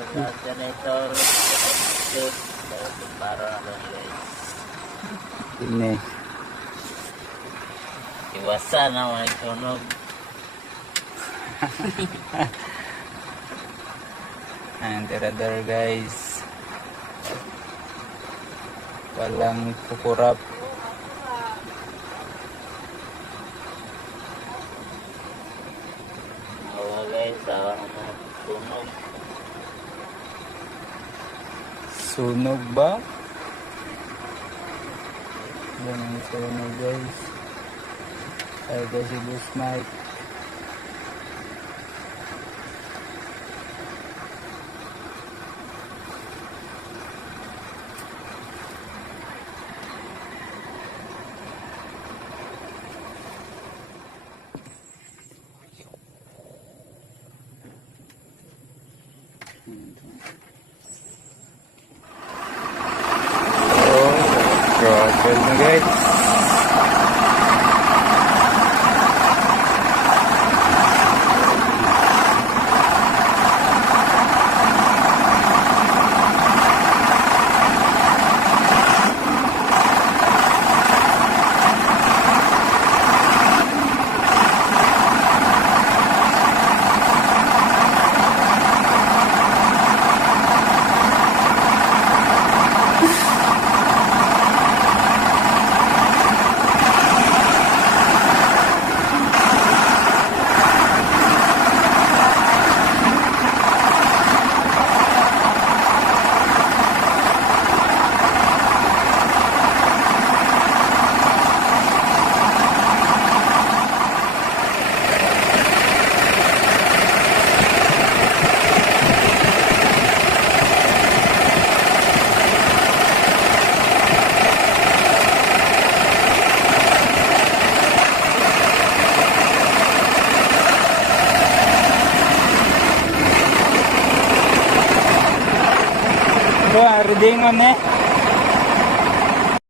Generator. Para na lang guys. Ini. Iwasan na mga tunog. Ang tirador guys. Walang kukurap. Awa guys, awa na mga tunog. Sunog ba? Yan ang sunog guys. Ay kasi bus Mike. Grabe na guys. Ito, ridingon eh.